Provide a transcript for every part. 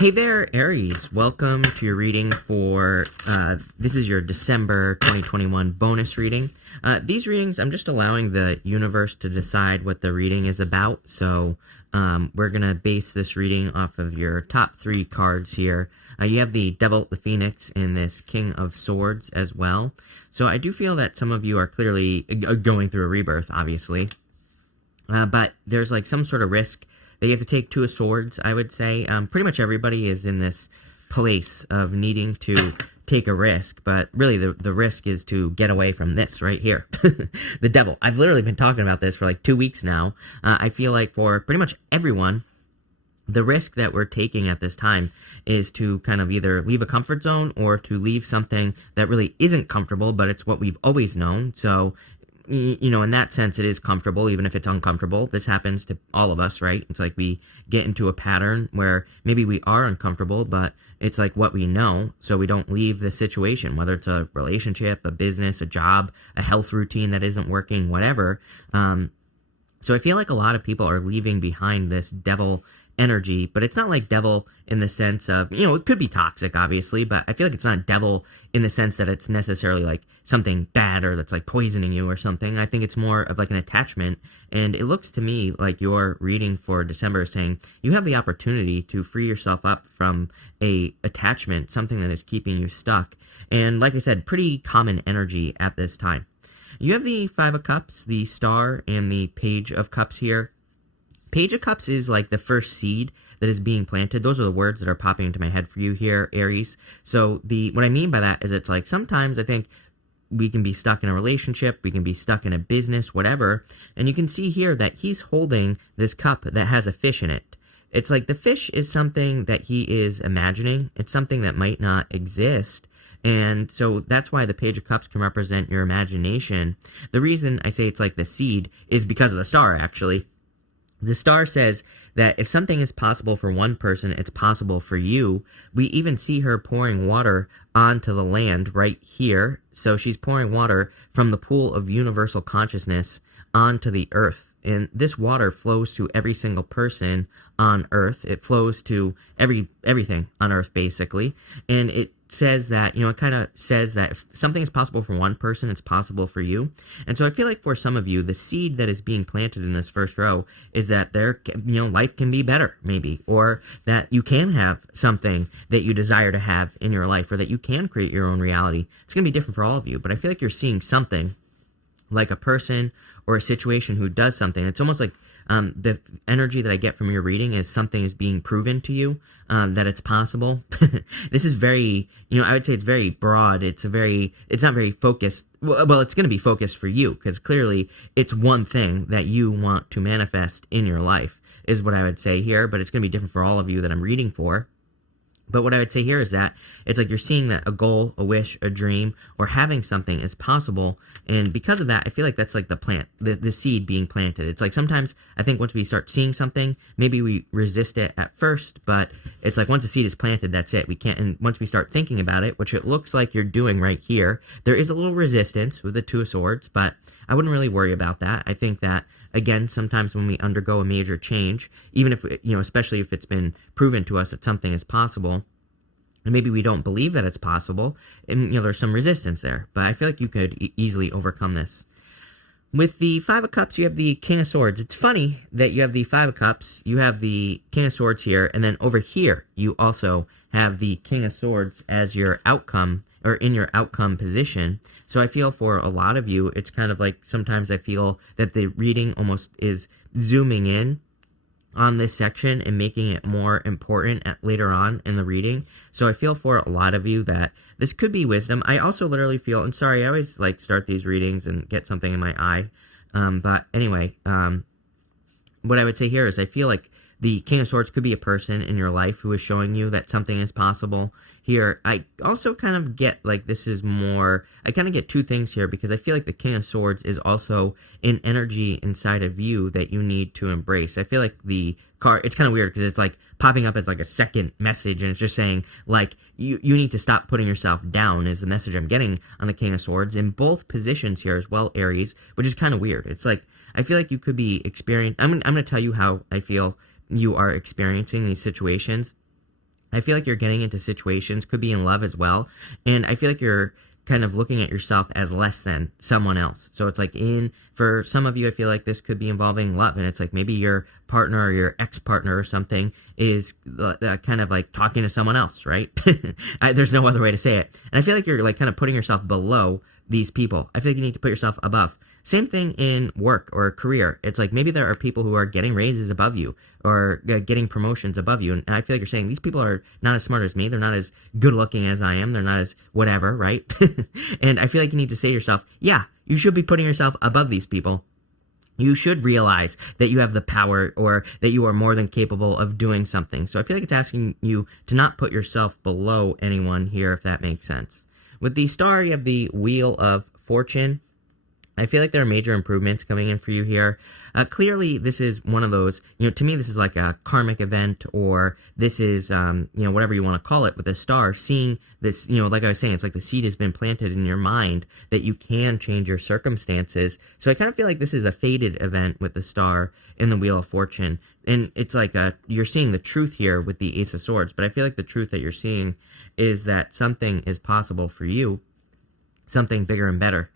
Hey there, Aries. Welcome to your reading for, this is your December 2021 bonus reading. These readings, I'm just allowing the universe to decide what the reading is about. So we're going to base this reading off of your top three cards here. You have the Devil, the Phoenix, and this King of Swords as well. So I do feel that some of you are clearly going through a rebirth, obviously. But there's like some sort of risk that you have to take Two of Swords, I would say. Pretty much everybody is in this place of needing to take a risk, but really the risk is to get away from this right here. The Devil. I've literally been talking about this for like 2 weeks now. I feel like for pretty much everyone, the risk that we're taking at this time is to kind of either leave a comfort zone or to leave something that really isn't comfortable, but it's what we've always known. So, you know, in that sense, it is comfortable, even if it's uncomfortable. This happens to all of us, right? It's like we get into a pattern where maybe we are uncomfortable, but it's like what we know, so we don't leave the situation, whether it's a relationship, a business, a job, a health routine that isn't working, whatever. So I feel like a lot of people are leaving behind this devil energy, but it's not like devil in the sense of, you know, it could be toxic, obviously, but I feel like it's not devil in the sense that it's necessarily like something bad or that's like poisoning you or something. I think it's more of like an attachment, and it looks to me like your reading for December is saying you have the opportunity to free yourself up from a attachment, something that is keeping you stuck. And like I said, pretty common energy at this time. You have the Five of Cups, the Star, and the Page of Cups here. Page of Cups is like the first seed that is being planted. Those are the words that are popping into my head for you here, Aries. So what I mean by that is it's like sometimes I think we can be stuck in a relationship, we can be stuck in a business, whatever, and you can see here that he's holding this cup that has a fish in it. It's like the fish is something that he is imagining. It's something that might not exist. And so that's why the Page of Cups can represent your imagination. The reason I say it's like the seed is because of the star, actually. The star says that if something is possible for one person, it's possible for you. We even see her pouring water onto the land right here. So she's pouring water from the pool of universal consciousness onto the earth. And this water flows to every single person on earth. It flows to everything on earth, basically. And it says that, you know, it kind of says that if something is possible for one person, it's possible for you. And so I feel like for some of you, the seed that is being planted in this first row is that life can be better, maybe, or that you can have something that you desire to have in your life, or that you can create your own reality. It's going to be different for all of you, but I feel like you're seeing something like a person or a situation who does something. It's almost like the energy that I get from your reading is something is being proven to you, that it's possible. This is very, I would say it's very broad. It's not very focused. Well, it's going to be focused for you because clearly it's one thing that you want to manifest in your life is what I would say here, but it's going to be different for all of you that I'm reading for. But what I would say here is that it's like you're seeing that a goal, a wish, a dream, or having something is possible. And because of that, I feel like that's like the plant, the seed being planted. It's like sometimes I think once we start seeing something, maybe we resist it at first, but it's like once a seed is planted, that's it. We can't, and once we start thinking about it, which it looks like you're doing right here, there is a little resistance with the Two of Swords, but I wouldn't really worry about that. I think that, again, sometimes when we undergo a major change, even if, especially if it's been proven to us that something is possible, and maybe we don't believe that it's possible, and, there's some resistance there. But I feel like you could easily overcome this. With the Five of Cups, you have the King of Swords. It's funny that you have the Five of Cups, you have the King of Swords here, and then over here, you also have the King of Swords as your outcome, or in your outcome position. So I feel for a lot of you, it's kind of like sometimes I feel that the reading almost is zooming in on this section and making it more important later on in the reading. So I feel for a lot of you that this could be wisdom. I also literally feel, and sorry, I always like start these readings and get something in my eye. But anyway, what I would say here is I feel like the King of Swords could be a person in your life who is showing you that something is possible. Here, I also kind of get like this is more, I kind of get two things here because I feel like the King of Swords is also an energy inside of you that you need to embrace. I feel like the card, it's kind of weird because it's like popping up as like a second message and it's just saying like you need to stop putting yourself down is the message I'm getting on the King of Swords in both positions here as well, Aries, which is kind of weird. It's like, I feel like you could be experiencing, I'm going to tell you how I feel you are experiencing these situations. I feel like you're getting into situations, could be in love as well, and I feel like you're kind of looking at yourself as less than someone else. So it's like for some of you, I feel like this could be involving love, and it's like maybe your partner or your ex-partner or something is kind of like talking to someone else, right? There's no other way to say it. And I feel like you're like kind of putting yourself below these people. I feel like you need to put yourself above. Same thing in work or career. It's like maybe there are people who are getting raises above you or getting promotions above you. And I feel like you're saying these people are not as smart as me. They're not as good looking as I am. They're not as whatever, right? And I feel like you need to say to yourself, yeah, you should be putting yourself above these people. You should realize that you have the power or that you are more than capable of doing something. So I feel like it's asking you to not put yourself below anyone here, if that makes sense. With the star, you have the Wheel of Fortune. I feel like there are major improvements coming in for you here. Clearly, this is one of those, to me, this is like a karmic event, or this is, whatever you want to call it with the star, seeing this, like I was saying, it's like the seed has been planted in your mind that you can change your circumstances. So I kind of feel like this is a fated event with the star in the Wheel of Fortune. And it's like you're seeing the truth here with the Ace of Swords, but I feel like the truth that you're seeing is that something is possible for you, something bigger and better.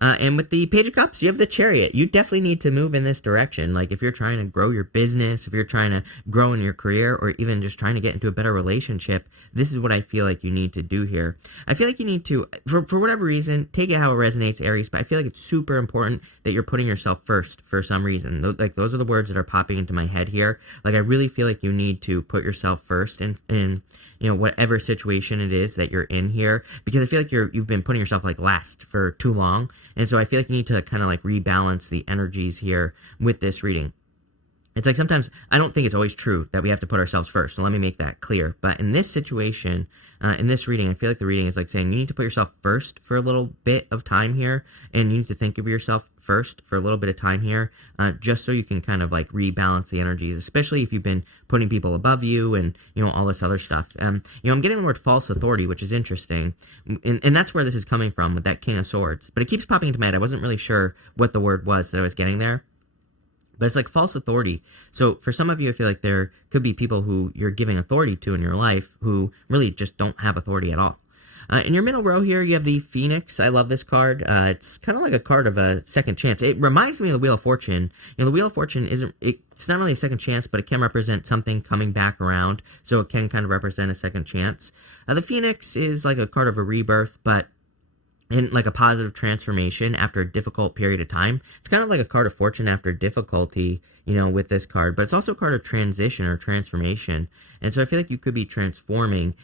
And with the Page of Cups, you have the Chariot. You definitely need to move in this direction. Like if you're trying to grow your business, if you're trying to grow in your career, or even just trying to get into a better relationship, this is what I feel like you need to do here. I feel like you need to, for whatever reason, take it how it resonates, Aries, but I feel like it's super important that you're putting yourself first for some reason. Like those are the words that are popping into my head here. Like I really feel like you need to put yourself first in whatever situation it is that you're in here, because I feel like you've been putting yourself like last for too long. And so I feel like you need to kind of like rebalance the energies here with this reading. It's like sometimes I don't think it's always true that we have to put ourselves first. So let me make that clear. But in this situation, in this reading, I feel like the reading is like saying you need to put yourself first for a little bit of time here. And you need to think of yourself first for a little bit of time here, just so you can kind of like rebalance the energies, especially if you've been putting people above you and, all this other stuff. I'm getting the word false authority, which is interesting. And that's where this is coming from with that King of Swords. But it keeps popping into my head. I wasn't really sure what the word was that I was getting there. But it's like false authority. So for some of you, I feel like there could be people who you're giving authority to in your life who really just don't have authority at all. In your middle row here, you have the Phoenix. I love this card. It's kind of like a card of a second chance. It reminds me of the Wheel of Fortune. The Wheel of Fortune it's not really a second chance, but it can represent something coming back around. So it can kind of represent a second chance. The Phoenix is like a card of a rebirth, but in like a positive transformation after a difficult period of time. It's kind of like a card of fortune after difficulty, with this card, but it's also a card of transition or transformation. And so I feel like you could be transforming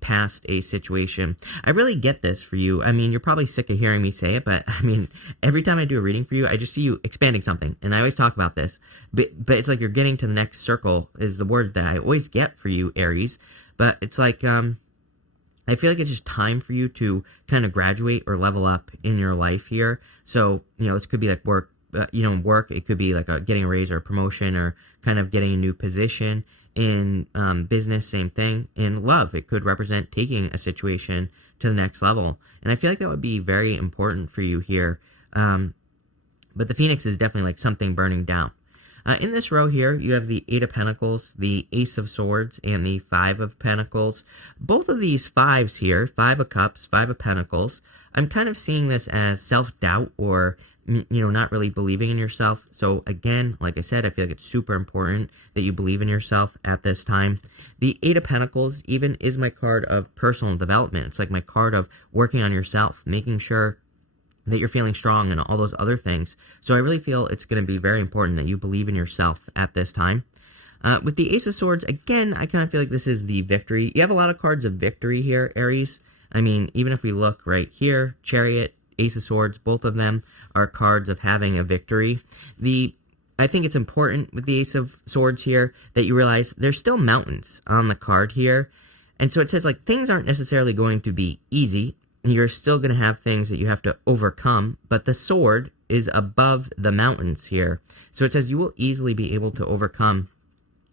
past a situation. I really get this for you. I mean, you're probably sick of hearing me say it, but I mean, every time I do a reading for you, I just see you expanding something. And I always talk about this, but it's like you're getting to the next circle is the word that I always get for you, Aries. But it's like, I feel like it's just time for you to kind of graduate or level up in your life here. So, this could be like work, work. It could be like getting a raise or a promotion or kind of getting a new position. In business, same thing. In love, it could represent taking a situation to the next level. And I feel like that would be very important for you here. But the Phoenix is definitely like something burning down. In this row here, you have the Eight of Pentacles, the Ace of Swords, and the Five of Pentacles. Both of these fives here, Five of Cups, Five of Pentacles, I'm kind of seeing this as self-doubt or, not really believing in yourself. So again, like I said, I feel like it's super important that you believe in yourself at this time. The Eight of Pentacles even is my card of personal development. It's like my card of working on yourself, making sure that you're feeling strong and all those other things. So I really feel it's going to be very important that you believe in yourself at this time. With the Ace of Swords, again, I kind of feel like this is the victory. You have a lot of cards of victory here, Aries. I mean, even if we look right here, Chariot, Ace of Swords, both of them are cards of having a victory. I think it's important with the Ace of Swords here that you realize there's still mountains on the card here. And so it says like things aren't necessarily going to be easy. You're still going to have things that you have to overcome, but the sword is above the mountains here. So it says you will easily be able to overcome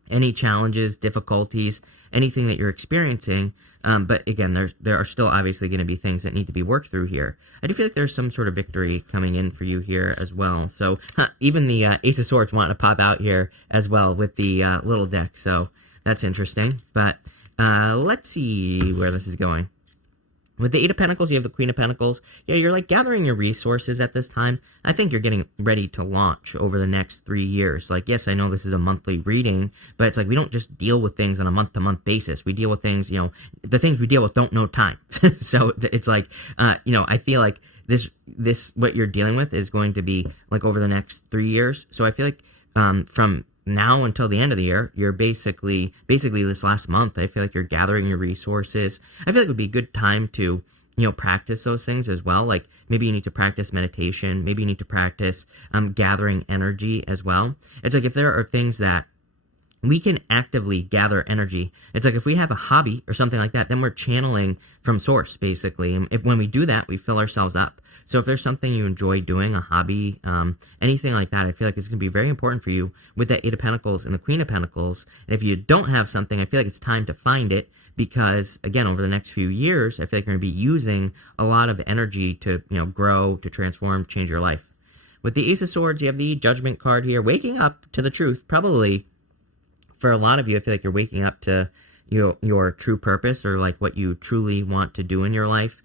any challenges, difficulties, anything that you're experiencing. But again, there are still obviously going to be things that need to be worked through here. I do feel like there's some sort of victory coming in for you here as well. So even the Ace of Swords want to pop out here as well with the little deck. So that's interesting. But Let's see where this is going. With the Eight of Pentacles, you have the Queen of Pentacles. Yeah, you're like gathering your resources at this time. I think you're getting ready to launch over the next 3 years. Like, yes, I know this is a monthly reading, but it's like we don't just deal with things on a month-to-month basis. We deal with things, the things we deal with don't know time. So it's like, I feel like this what you're dealing with is going to be like over the next 3 years. So I feel like from now until the end of the year, you're basically this last month, I feel like you're gathering your resources. I feel like it would be a good time to, practice those things as well. Like maybe you need to practice meditation. Maybe you need to practice gathering energy as well. It's like if there are things that we can actively gather energy. It's like if we have a hobby or something like that, then we're channeling from source, basically. And when we do that, we fill ourselves up. So if there's something you enjoy doing, a hobby, anything like that, I feel like it's going to be very important for you with that Eight of Pentacles and the Queen of Pentacles. And if you don't have something, I feel like it's time to find it because, again, over the next few years, I feel like you're going to be using a lot of energy to, grow, to transform, change your life. With the Ace of Swords, you have the Judgment card here, waking up to the truth, probably. For a lot of you, I feel like you're waking up to your true purpose or like what you truly want to do in your life.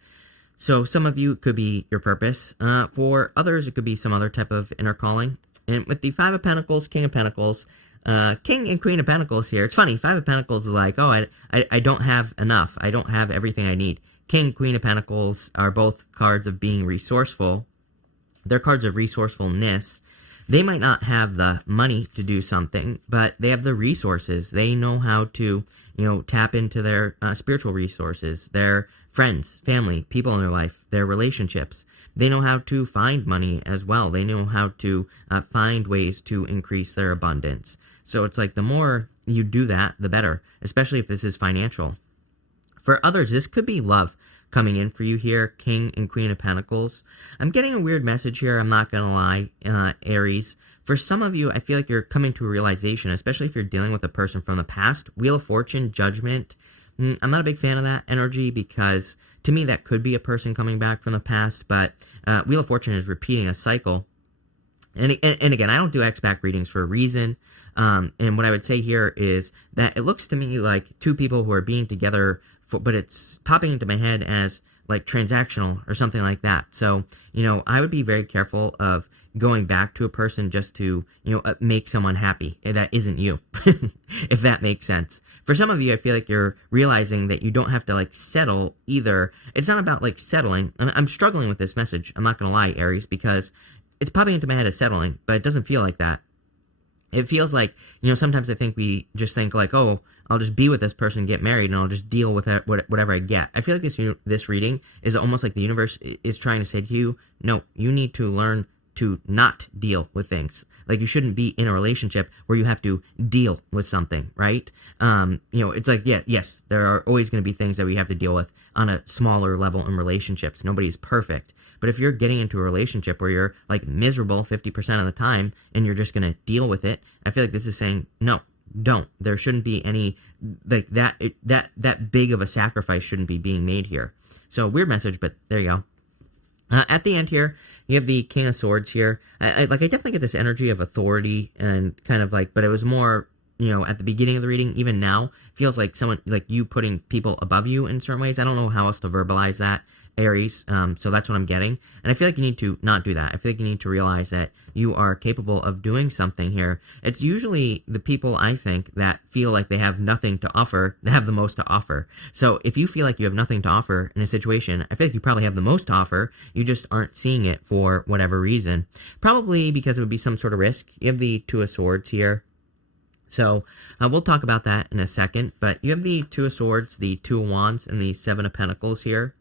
So some of you, it could be your purpose. For others, it could be some other type of inner calling. And with the Five of Pentacles, King of Pentacles, King and Queen of Pentacles here, it's funny. Five of Pentacles is like, oh, I don't have enough. I don't have everything I need. King, Queen of Pentacles are both cards of being resourceful. They're cards of resourcefulness. They might not have the money to do something, but they have the resources. They know how to, tap into their spiritual resources, their friends, family, people in their life, their relationships. They know how to find money as well. They know how to find ways to increase their abundance. So it's like the more you do that, the better, especially if this is financial. For others, this could be love coming in for you here, King and Queen of Pentacles. I'm getting a weird message here, I'm not going to lie, Aries. For some of you, I feel like you're coming to a realization, especially if you're dealing with a person from the past. Wheel of Fortune, Judgment. I'm not a big fan of that energy because to me that could be a person coming back from the past, but Wheel of Fortune is repeating a cycle. And again, I don't do X-Back readings for a reason. And what I would say here is that it looks to me like two people who are being together, but it's popping into my head as like transactional or something like that. So, I would be very careful of going back to a person just to, make someone happy. That isn't you, if that makes sense. For some of you, I feel like you're realizing that you don't have to like settle either. It's not about like settling. I'm struggling with this message. I'm not going to lie, Aries, because it's popping into my head as settling, but it doesn't feel like that. It feels like, sometimes I think we just think like, oh, I'll just be with this person and get married and I'll just deal with whatever I get. I feel like this reading is almost like the universe is trying to say to you, no, you need to learn to not deal with things. Like you shouldn't be in a relationship where you have to deal with something, right? It's like, yes, there are always going to be things that we have to deal with on a smaller level in relationships. Nobody's perfect. But if you're getting into a relationship where you're like miserable 50% of the time and you're just going to deal with it, I feel like this is saying, no, don't. There shouldn't be any, like that big of a sacrifice shouldn't be being made here. So weird message, but there you go. At the end here, you have the King of Swords here. I definitely get this energy of authority and kind of like, but it was more, at the beginning of the reading, even now, feels like someone, like you putting people above you in certain ways. I don't know how else to verbalize that, Aries. So that's what I'm getting. And I feel like you need to not do that. I feel like you need to realize that you are capable of doing something here. It's usually the people, I think, that feel like they have nothing to offer, that have the most to offer. So if you feel like you have nothing to offer in a situation, I feel like you probably have the most to offer. You just aren't seeing it for whatever reason. Probably because it would be some sort of risk. You have the Two of Swords here. So we'll talk about that in a second. But you have the Two of Swords, the Two of Wands, and the Seven of Pentacles here.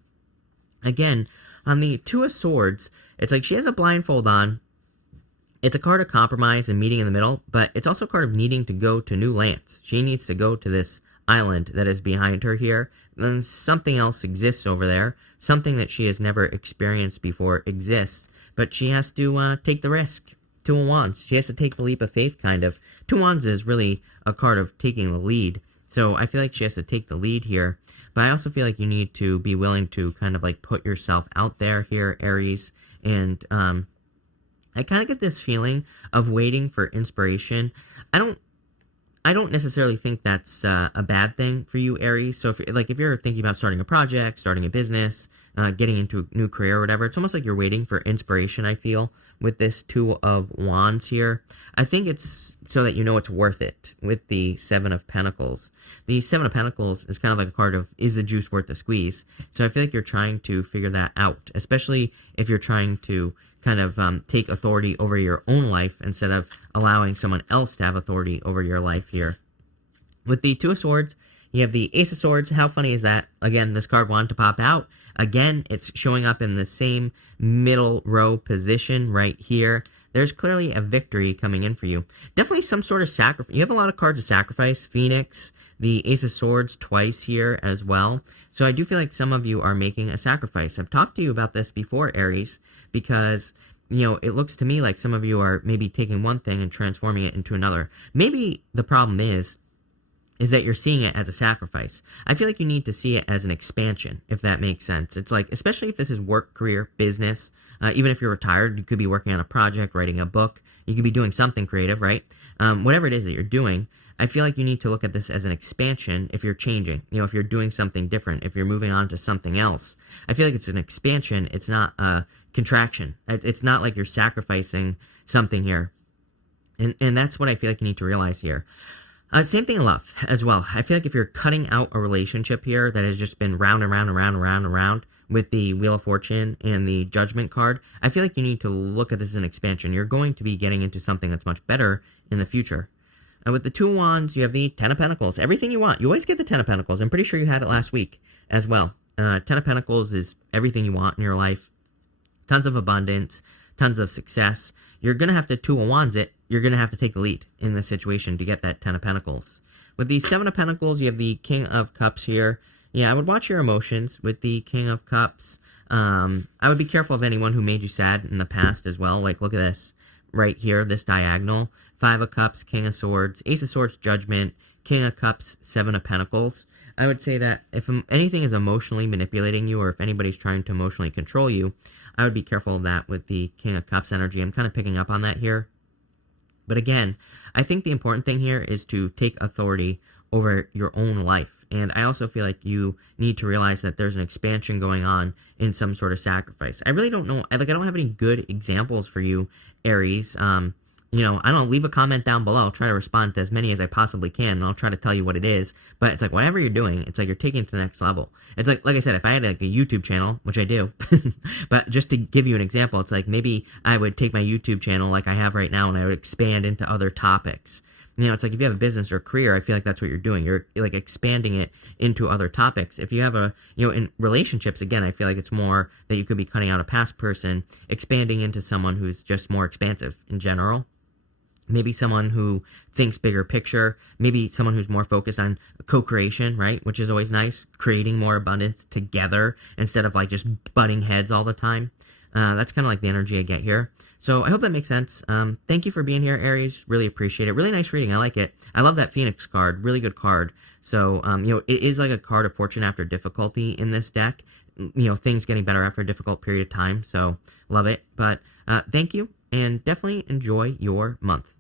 Again, on the Two of Swords, it's like she has a blindfold on. It's a card of compromise and meeting in the middle, but it's also a card of needing to go to new lands. She needs to go to this island that is behind her here. Then something else exists over there. Something that she has never experienced before exists, but she has to take the risk. Two of Wands. She has to take the leap of faith, kind of. Two of Wands is really a card of taking the lead. So I feel like she has to take the lead here. But I also feel like you need to be willing to kind of like put yourself out there here, Aries. And I kind of get this feeling of waiting for inspiration. I I don't necessarily think that's a bad thing for you, Aries. So if you're thinking about starting a project, starting a business, getting into a new career or whatever, it's almost like you're waiting for inspiration, I feel, with this Two of Wands here. I think it's so that you know it's worth it with the Seven of Pentacles. The Seven of Pentacles is kind of like a card of, is the juice worth the squeeze? So I feel like you're trying to figure that out, especially if you're trying to kind of take authority over your own life instead of allowing someone else to have authority over your life here. With the Two of Swords, you have the Ace of Swords. How funny is that? Again, this card wanted to pop out. Again, it's showing up in the same middle row position right here. There's clearly a victory coming in for you. Definitely some sort of sacrifice. You have a lot of cards of sacrifice. Phoenix, the Ace of Swords twice here as well. So I do feel like some of you are making a sacrifice. I've talked to you about this before, Aries, because, you know, it looks to me like some of you are maybe taking one thing and transforming it into another. Maybe the problem is that you're seeing it as a sacrifice. I feel like you need to see it as an expansion, if that makes sense. It's like, especially if this is work, career, business, even if you're retired, you could be working on a project, writing a book, you could be doing something creative, right? Whatever it is that you're doing, I feel like you need to look at this as an expansion if you're changing, you know, if you're doing something different, if you're moving on to something else. I feel like it's an expansion, it's not a contraction. It's not like you're sacrificing something here. And that's what I feel like you need to realize here. Same thing in love as well. I feel like if you're cutting out a relationship here that has just been round and round and round and round and round with the Wheel of Fortune and the Judgment card, I feel like you need to look at this as an expansion. You're going to be getting into something that's much better in the future. With the Two of Wands, you have the Ten of Pentacles. Everything you want. You always get the Ten of Pentacles. I'm pretty sure you had it last week as well. Ten of Pentacles is everything you want in your life. Tons of abundance, tons of success. You're going to have to Two of Wands it. You're going to have to take the lead in this situation to get that Ten of Pentacles. With the Seven of Pentacles, you have the King of Cups here. Yeah, I would watch your emotions with the King of Cups. I would be careful of anyone who made you sad in the past as well. Like, look at this right here, this diagonal. Five of Cups, King of Swords, Ace of Swords, Judgment, King of Cups, Seven of Pentacles. I would say that if anything is emotionally manipulating you, or if anybody's trying to emotionally control you, I would be careful of that with the King of Cups energy. I'm kind of picking up on that here. But again, I think the important thing here is to take authority over your own life. And I also feel like you need to realize that there's an expansion going on in some sort of sacrifice. I really don't know. I don't have any good examples for you, Aries. You know, I don't know, leave a comment down below. I'll try to respond to as many as I possibly can, and I'll try to tell you what it is. But it's like, whatever you're doing, it's like you're taking it to the next level. It's like I said, if I had like a YouTube channel, which I do, but just to give you an example, it's like maybe I would take my YouTube channel like I have right now, and I would expand into other topics. You know, it's like if you have a business or a career, I feel like that's what you're doing. You're like expanding it into other topics. If you have in relationships, again, I feel like it's more that you could be cutting out a past person, expanding into someone who's just more expansive in general. Maybe someone who thinks bigger picture, maybe someone who's more focused on co-creation, right? Which is always nice, creating more abundance together instead of like just butting heads all the time. That's kind of like the energy I get here. So I hope that makes sense. Thank you for being here, Aries. Really appreciate it. Really nice reading. I like it. I love that Phoenix card. Really good card. So, it is like a card of fortune after difficulty in this deck. Things getting better after a difficult period of time. So love it. But thank you, and definitely enjoy your month.